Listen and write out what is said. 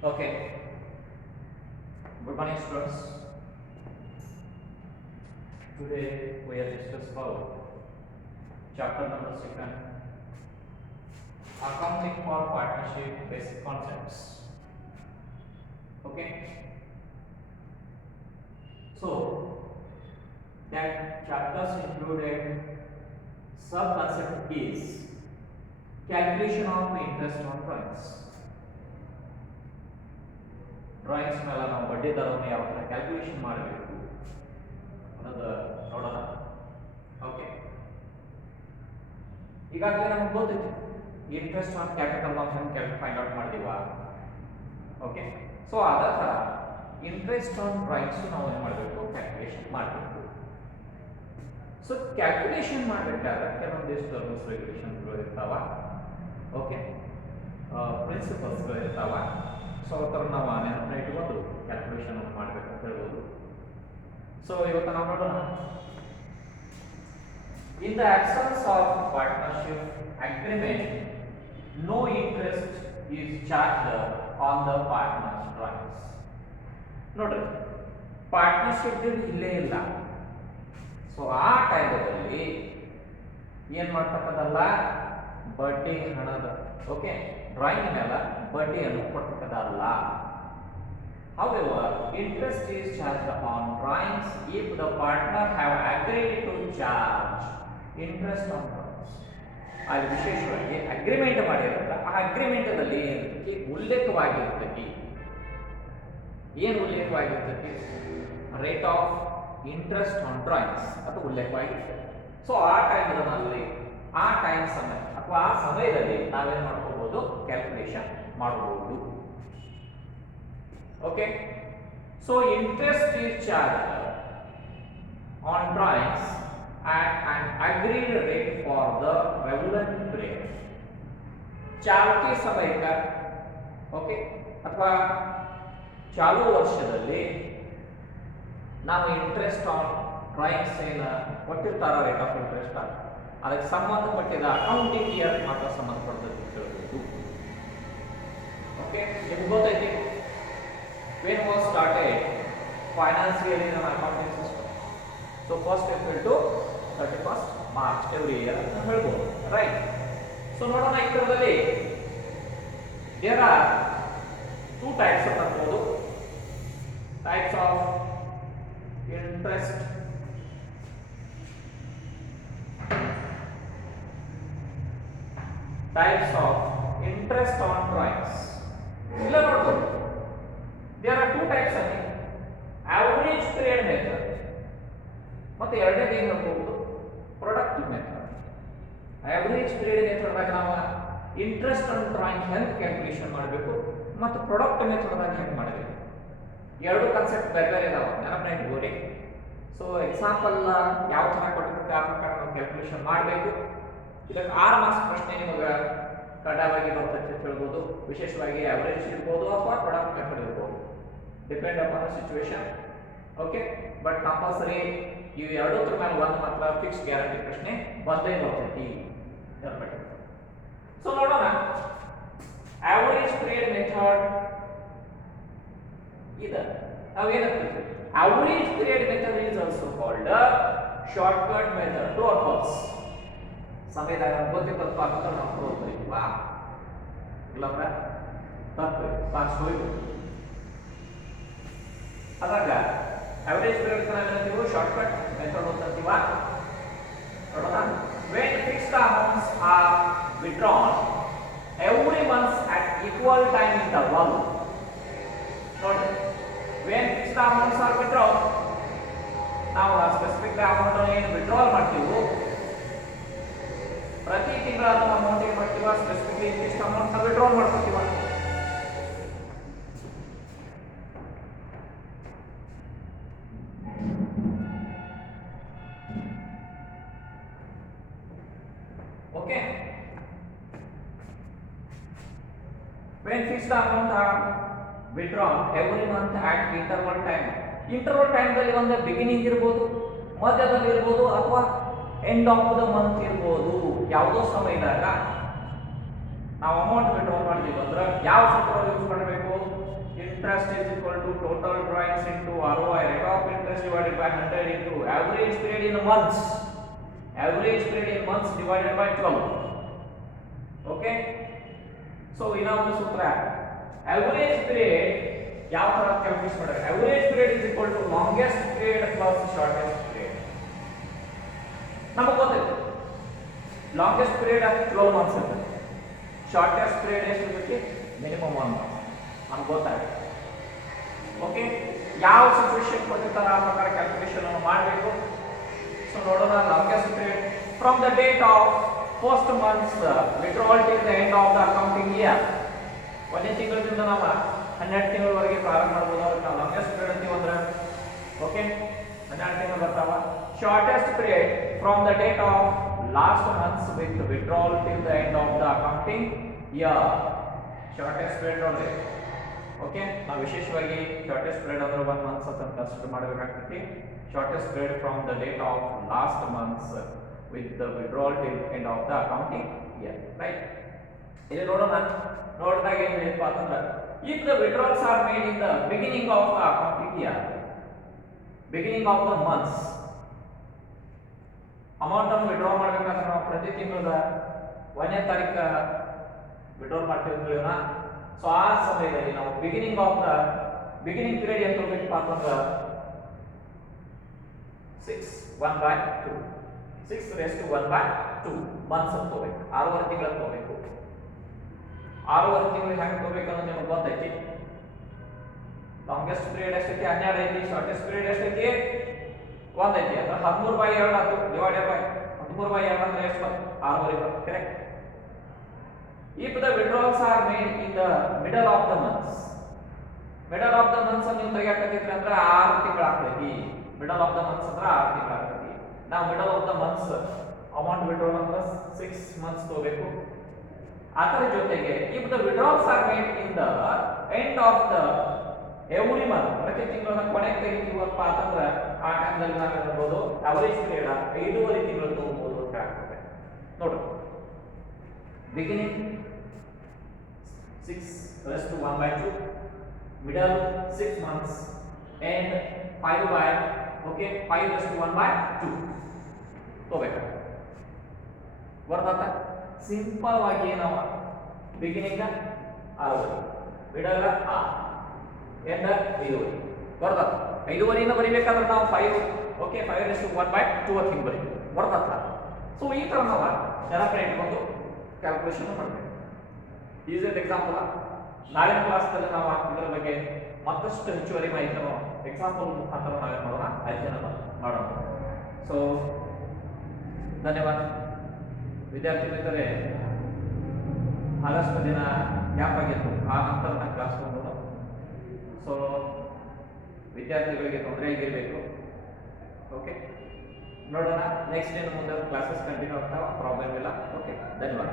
Okay, good morning students. Today we are discuss about chapter number 2, accounting for partnership basic concepts. Okay, so that chapters included sub concept is calculation of interest on drawings. Drawings ಮೇಲೆ ನಾವು ಬಡ್ಡಿ ದರವನ್ನು ಯಾವ ಥರ calculation ಮಾಡಬೇಕು ಅನ್ನೋದು ನೋಡೋಣ. Okay, ಈಗಾಗಲೇ ನಮಗೆ ಗೊತ್ತಿತ್ತು ಇಂಟ್ರೆಸ್ಟ್ ಆನ್ ಕ್ಯಾಪಿಟಲ್ ನಾವು ಹೆಂಗೆ ಫೈಂಡ್ ಔಟ್ ಮಾಡಿದೀವ. ಓಕೆ, ಸೊ ಅದೇ ಥರ ಇಂಟ್ರೆಸ್ಟ್ ಆನ್ ಡ್ರಾಯಿಂಗ್ಸ್ ನಾವು ಏನು ಮಾಡಬೇಕು, ಕ್ಯಾಲ್ಕುಲೇಷನ್ ಮಾಡಬೇಕು. ಸೊ ಕ್ಯಾಲ್ಕುಲೇಷನ್ ಮಾಡಬೇಕಾದ್ರೆ ಕೆಲವೊಂದಿಷ್ಟು ರೂಲ್ಸ್ ರೆಗ್ಯುಲೇಷನ್ಗಳು ಇರ್ತಾವ. ಓಕೆ, ಪ್ರಿನ್ಸಿಪಲ್ಸ್ಗಳು ಇರ್ತಾವ. ಸೊ ಥರ ನಾವು ನೆನಪನ್ನ ಇಟ್ಕೊಂಡು ಕ್ಯಾಲ್ಕುಲೇಷನ್ ಮಾಡಬೇಕಂತ ಹೇಳ್ಬೋದು. ಸೊ ಇವತ್ತು ನಾವು ನೋಡೋಣ, in the absence of partnership agreement no interest is charged on the partners drawings. ನೋಡ್ರಿ, ಪಾರ್ಟ್ನರ್ಶಿಪ್ ಇಲ್ಲೇ ಇಲ್ಲ. ಸೊ ಆ ಟೈಮಲ್ಲಿ ಏನು ಮಾಡ್ತಕ್ಕದಲ್ಲ, ಬಡ್ಡಿ ಹಣದ ಓಕೆ ಡ್ರಾಯಿಂಗ್ ಮೇಲೆ ಬಡ್ಡಿಯನ್ನು ಕೊಡ್ತಕ್ಕದಲ್ಲ. However, interest is charged on drawings if the partner have agreed to charge interest on drawings. ಅಲ್ಲಿ ವಿಶೇಷವಾಗಿ ಅಗ್ರಿಮೆಂಟ್ ಮಾಡಿರೋದ್ರ ಆ ಅಗ್ರಿಮೆಂಟದಲ್ಲಿ ಏನಕ್ಕೆ ಉಲ್ಲೇಖವಾಗಿರ್ತೈತಿ, ಏನು ಉಲ್ಲೇಖವಾಗಿರ್ತೈತಿ, rate of interest on drawings ಅದು ಉಲ್ಲೇಖವಾಗಿರ್ತದೆ. ಸೊ ಆ ಟೈಮ್ನಲ್ಲಿ ಆ ಟೈಮ್ ಸಮಯ ಅಥವಾ ಆ ಸಮಯದಲ್ಲಿ ನಾವೇನು ಮಾಡ್ಕೋಬಹುದು, ಕ್ಯಾಲ್ಕುಲೇಷನ್ ಮಾಡಬಹುದು. Okay, so interest is charge on drawings at an agreed rate for the relevant period. ಚಾಲ್ತಿ ಸಮಯಕ್ಕೆ ಓಕೆ ಅಥವಾ ಚಾಲೂ ವರ್ಷದಲ್ಲಿ ನಾವು ಇಂಟ್ರೆಸ್ಟ್ ಆನ್ ಡ್ರಾಯಿಂಗ್ಸ್ ಏನು ಕೊಟ್ಟಿರ್ತಾರ ರೇಟ್ ಆಫ್ ಇಂಟ್ರೆಸ್ಟ್ ಅದಕ್ಕೆ ಸಂಬಂಧಪಟ್ಟಿದ ಅಕೌಂಟಿಂಗ್ ಇಯರ್ ಮಾತ್ರ ಸಂಬಂಧಪಟ್ಟದ್ದು ಹೇಳ್ಬೋದು. ಓಕೆ, ನಿಮ್ಗೆ ಗೊತ್ತೈತಿ when was started financial in an accounting system. So 1st April to 31st March every year ಅಂತ ಹೇಳ್ಬೋದು, ರೈಟ್. ಸೊ ನೋಡೋಣ, ಇದರಲ್ಲಿ there are two types ಅಂತ ಹೇಳ್ಬೋದು, types of interest. Types of interest on drawings. ಇಲ್ಲ ನೋಡ್ಬೋದು, there are two types of average period method ಮತ್ತೆ ಎರಡನೇದು ಏನು ಹೇಳ್ಬೋದು, ಪ್ರೊಡಕ್ಟ್ ಮೆಥಡ್. ಆವರೇಜ್ ಪೀರಿಯಡ್ ಮೆಥಡ್ದಾಗ ನಾವು ಇಂಟ್ರೆಸ್ಟ್ ಆನ್ ಡ್ರಾಯಿಂಗ್ ಹೆಂಗೆ ಕ್ಯಾಲ್ಕುಲೇಷನ್ ಮಾಡಬೇಕು ಮತ್ತು ಪ್ರೊಡಕ್ಟ್ ಮೆಥಡ್ದಾಗ ಹೆಂಗೆ ಮಾಡಬೇಕು, ಎರಡು ಕಾನ್ಸೆಪ್ಟ್ ಬೇರೆ ಬೇರೆ ಇದಾವೆ, ನೆನಪನ್ನ ಇಟ್ಕೊಳ್ಳಿ. ಸೊ ಎಕ್ಸಾಂಪಲ್ ಯಾವ ಥರ ಕೊಟ್ಟಿರುತ್ತೆ ಆ ಪ್ರಕಾರ ನಾವು ಕ್ಯಾಲ್ಕುಲೇಷನ್ ಮಾಡಬೇಕು. ಇದಕ್ಕೆ 6 ಮಾರ್ಕ್ಸ್ ಪ್ರಶ್ನೆ ನಿಮಗೆ ಕಡ್ಡಾಯವಾಗಿ ಬರ್ತೈತೆ ಅಂತ ಹೇಳ್ಬೋದು. ವಿಶೇಷವಾಗಿ ಆವರೇಜ್ ಇರ್ಬೋದು ಅಥವಾ ಪ್ರಾಡಕ್ಟ್ ಮೆಥಡ್ ಇರ್ಬೋದು, depend upon the situation. Okay, but compulsory ಇವು ಎರಡೂದ್ರ ಮೇಲೆ ಒಂದು ಮಾತ್ರ ಫಿಕ್ಸ್ ಗ್ಯಾರಂಟಿ ಪ್ರಶ್ನೆ ಬಂದೇ ಬರ್ತೈತಿ. ಸೊ ನೋಡೋಣ, ಆವರೇಜ್ ಪೀರಿಯಡ್ ಮೆಥಡ್ ಇದೆ. ನಾವೇನಂತೀವಿ, average period method is also called shortcut method to accounts. ಸಮಯದಾಗ ಗೊತ್ತಿತ್ತಪ್ಪ ಅಂತ ನಾವು ಹೋಗ್ತೀವಿ, ವಾ ಇಲ್ಲಪ್ಪ ತಪ್ಪು ಪಾಸ್ ಹೋಯ್ತು. ಅದಾಗ ಆವರೇಜ್ ಪೀರಿಯಡ್ ಏನಾಗ್ತೀವಿ, ಶಾರ್ಟ್ಕಟ್ ಮೆಥಡ್ ಅಂತೀವ. ನೋಡೋಣ, when fixed amounts are withdrawn every month at equal time interval. ನೋಡಿ, when fixed amounts are withdrawn, ನಾವು ಸ್ಪೆಸಿಫಿಕ್ ಅಮೌಂಟ್ ಏನು ವಿಡ್ರಾಲ್ ಮಾಡ್ತೀವಿ, ಪ್ರತಿ ತಿಂಗಳ ಅಮೌಂಟ್ ಏನು ಮಾಡ್ತೀವ, ಸ್ಪೆಸಿಫಿಕ್ಲಿ ಇಷ್ಟು ಅಮೌಂಟ್ ವಿಡ್ರಾಲ್ ಮಾಡ್ಕೊತೀವ. Okay, when fixed amount are withdrawn every month at interval time. Interval ಟೈಮ್ದಲ್ಲಿ ಒಂದು ಬಿಗಿನಿಂಗ್ ಇರ್ಬೋದು, ಮಧ್ಯದಲ್ಲಿ ಇರ್ಬೋದು ಅಥವಾ ಎಂಡ್ ಆಫ್ ದ ಮಂತ್ ಇರ್ಬೋದು. ಯಾವುದೋ ಸಮಯದಾಗ ನಾವು ಅಮೌಂಟ್ ವಿಡ್ರಾ ಮಾಡ್ತೀವಿ ಅಂದ್ರೆ ಯಾವ ಸೂತ್ರ ಯೂಸ್ ಮಾಡಬೇಕು, interest is equal to total drawings into ROI, rate of interest divided by 100 into average period in months, average period in months divided by 12. Okay, so ಇನ್ನೊಂದು ಸೂತ್ರ average period ಯಾವ ತರ calculate ಮಾಡ್ತಾರೆ, average period is equal to longest period plus shortest period. ನಮಗೆ ಗೊತ್ತಿದೆ longest period 12 months ಇರುತ್ತೆ, shortest period ಎಷ್ಟು ಇರುತ್ತೆ, minimum 1 month ನಮ್ಗೆ ಗೊತ್ತಾಗುತ್ತೆ. ಓಕೆ, ಯಾವ ಸಿಚುವೇಶನ್ ಕೊಟ್ಟಿರ್ತಾರೆ ಆ ಪ್ರಕಾರ ಕ್ಯಾಲ್ಕುಲೇಷನ್ ಅನ್ನು ಮಾಡಬೇಕು. ಸೊ ನೋಡೋಣ, longest period from the date of first months withdrawal till the end of the accounting year. ಒಂದೇ ತಿಂಗಳಿಂದ ನಾವು 12 ತಿಂಗಳವರೆಗೆ ಪ್ರಾರಂಭ ಮಾಡ್ಬೋದು. ಅದಕ್ಕೆ ನಾವು ಲಾಂಗೆಸ್ಟ್ ಪೀರಿಯಡ್ ಅಂತೀವಿ ಅಂದ್ರೆ ಓಕೆ 12 ತಿಂಗಳು ಬರ್ತಾವ. Shortest period from the date of last months with withdrawal till the end of the accounting year. Shortest period ನೋಡ್ರಿ. ಓಕೆ, ನಾವು ವಿಶೇಷವಾಗಿ ಶಾರ್ಟೆಸ್ಟ್ ಪೀರಿಯಡ್ ಅಂದ್ರೆ 1 ಮಂತ್ ಅಂತ ಕನ್ಸಿಡರ್ ಮಾಡಬೇಕಾಗ್ತೈತಿ. Shortest period from the date of last months with the withdrawal till end of the accounting year. Right, ಇಲ್ಲಿ ನೋಡೋಣ. ನೋಡಿದಾಗ ಏನು ಹೇಳಿಪ್ಪ ಅಂತಂದ್ರೆ, if the withdrawals are made in the beginning of the accounting year, beginning of the months, amount ಅನ್ನು withdraw ಮಾಡಬೇಕಾದ್ರೆ ನಾವು ಪ್ರತಿ ತಿಂಗಳ 1ನೇ ತಾರೀಕು ವಿಡ್ರಾ ಮಾಡ್ತೀವಿ ಅಂತ ಹೇಳಿಯೋಣ. ಸೊ ಆ ಸಮಯದಲ್ಲಿ ನಾವು beginning of the beginning period ಏನು ತಗೋಬೇಕಪ್ಪ ಅಂತಂದ್ರೆ 6/1/2 6:1/2 ಮಂತ್ಸ್ ಅಂತ ತಗೋಬೇಕು. 6 ತಿಂಗಳ ತಗೋಬೇಕು. 6 ತಿಂಗಳು ಹೆಂಗೆ ತಗೋಬೇಕು ಅನ್ನೋದು ನಿಮಗೆ ಗೊತ್ತೈತಿ. ಲಾಂಗೆಸ್ಟ್ ಪೀರಿಯಡ್ ಎಷ್ಟೈತಿ, 12 ಐತಿ. ಶಾರ್ಟೆಸ್ಟ್ ಪೀರಿಯಡ್ ಎಷ್ಟೈತಿ, 1 ಐತಿ. ಅಂದ್ರೆ 13/2 ಆಯ್ತು ಡಿವೈಡೆಡ್ ಬೈ 13/2 ಅಂದ್ರೆ ಎಷ್ಟು ಬರುತ್ತೆ, 6 ಬರುತ್ತೆ. Correct. If the withdrawals are made in the middle of the months, middle of the months ನೀವು ತೆಗೆಯಕತ್ತಿದ್ರೆ ಅಂದ್ರೆ 6 ತಿಂಗಳು ಆಗ್ತೈತಿ. middle of the months ಅಂದ್ರೆ 6 ತಿಂಗಳು ಆಗ್ತೈತಿ. ನಾವು middle of the months amount withdrawal ಅಂದ್ರೆ 6 months ತಗೋಬೇಕು. ಅದರ ಜೊತೆಗೆ if the withdrawals are made in the end of the every month, ಪ್ರತಿ ತಿಂಗಳ ಕೊನೆಗೆ ತೆಗಿತೀವಪ್ಪ ಅಂತಂದ್ರೆ ಆ ಟೈಮ್ದಲ್ಲಿ ನಾವು ಹೇಳ್ಬೋದು ಅವರೇಜ್ ಪೀರಿಯಡ್ 5.5 ತಿಂಗಳು ತಗೋಬಹುದು ಅಂತ ಆಗ್ತದೆ. ನೋಡು, beginning 6:1/2, middle 6 months, and 5:1/2 ತಗೋಬೇಕು. ಬರ್ತಾತ ಸಿಂಪಲ್ ಆಗಿ ನಾವು ಬಿಗಿನಿಂಗ್ 6, ಮಿಡಲ್ 6, ಎಂಡ್ 5. ಬರ್ತಾತ 5 ಬರಿಬೇಕಾದ್ರೆ ನಾವು 5 ಓಕೆ 5:1/2 ಅಂತ ಬರೀತೀವಿ. ಬರ್ತಾತ. ಸೊ ಈ ತರ ನಾವು ನೆನಪು ಇಟ್ಕೊಂಡು ಕ್ಯಾಲ್ಕುಲೇಷನ್ ಮಾಡಬೇಕು. ಈಸಿ ಎಕ್ಸಾಂಪಲ್ ನಾಳಿನ ಕ್ಲಾಸ್ನಲ್ಲಿ ನಾವು ಇದರ ಬಗ್ಗೆ ಮತ್ತಷ್ಟು ಹೆಚ್ಚುವರಿ ಮಾಹಿತಿ ನಾವು ಎಕ್ಸಾಂಪಲ್ ಮುಖಾಂತರ ನಾವೇನು ಮಾಡೋಣ, ಅಧ್ಯಯನ ಮಾಡೋಣ. ಸೊ ಧನ್ಯವಾದ ವಿದ್ಯಾರ್ಥಿ ಮಿತ್ರರೇ. ಆಗಸ್ಟ್ ದಿನ ಗ್ಯಾಪ್ ಆಗಿತ್ತು, ಆ ನಂತರ ನಾನು ಕ್ಲಾಸ್ ಮಾಡೋಣ. ಸೊ ವಿದ್ಯಾರ್ಥಿಗಳಿಗೆ ತೊಂದರೆ ಆಗಿರಬೇಕು. ಓಕೆ, ನೋಡೋಣ ನೆಕ್ಸ್ಟ್ ಡೇ ಮುಂದೆ ಕ್ಲಾಸಸ್ ಕಂಟಿನ್ಯೂ ಆಗ್ತಾವ, ಪ್ರಾಬ್ಲಮ್ ಇಲ್ಲ. ಓಕೆ, ಧನ್ಯವಾದ.